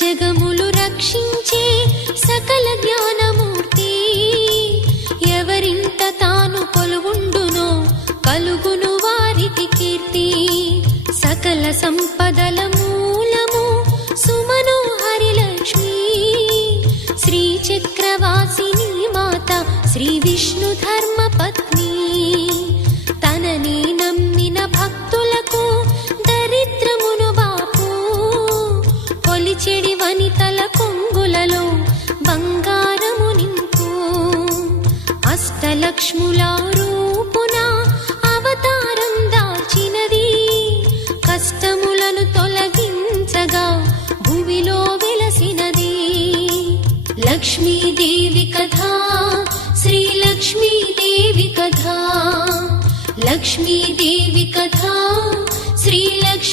జగములు రక్షించే సకల జ్ఞానమూర్తి. ఎవరింట తాను కొలువుండునో కలుగును వారికి కీర్తి. సకల సంపదల మూలము సుమనోహరి లక్ష్మి. శ్రీ చక్రవాసిని మాత శ్రీ విష్ణు ధర్మ పత్ని. తనని నమ్మిన భక్తులకు దరిద్రమును బాపు. కొలిచెడి వనితల కొంగులలో బంగారము నింపు. అష్టలక్ష్ముల రూపున అవతారం దాల్చినది. కష్టములను తొలగించగా భూమిలో వెలసినది. లక్ష్మీదేవి కథ శ్రీ లక్ష్మీదేవి కథ. లక్ష్మీదేవి కథ శ్రీ లక్ష్మీ